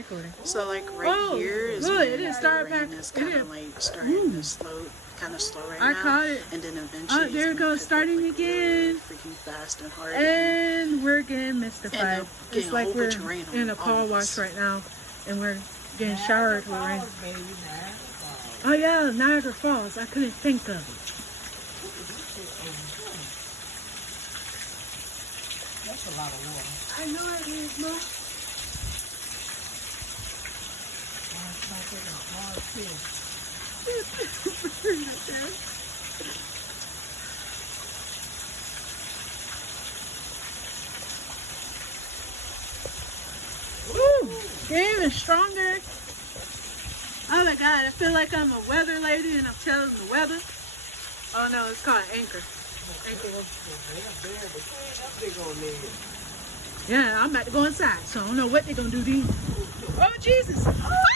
recording. So like right here is good. when It didn't the start rain back. is kind of like starting to slow, kind of slow right I now. caught it. And then eventually, Oh, there it goes, starting again. freaking fast and hard. And we're getting And mystified. getting It's a like whole we're bunch of rain in a on car us. wash right now, and we're getting showered with rain. Baby, Niagara Falls. Oh yeah, Niagara Falls. I couldn't think of it. That's a lot of water. I know it is, Mom. It's like it's a hard fish. Woo! They're even stronger. Oh my God, I feel like I'm a weather lady and I'm telling the weather. Oh no, it's called anchor. Yeah, I'm about to go inside, so I don't know what they're gonna do to you. Oh Jesus! Oh!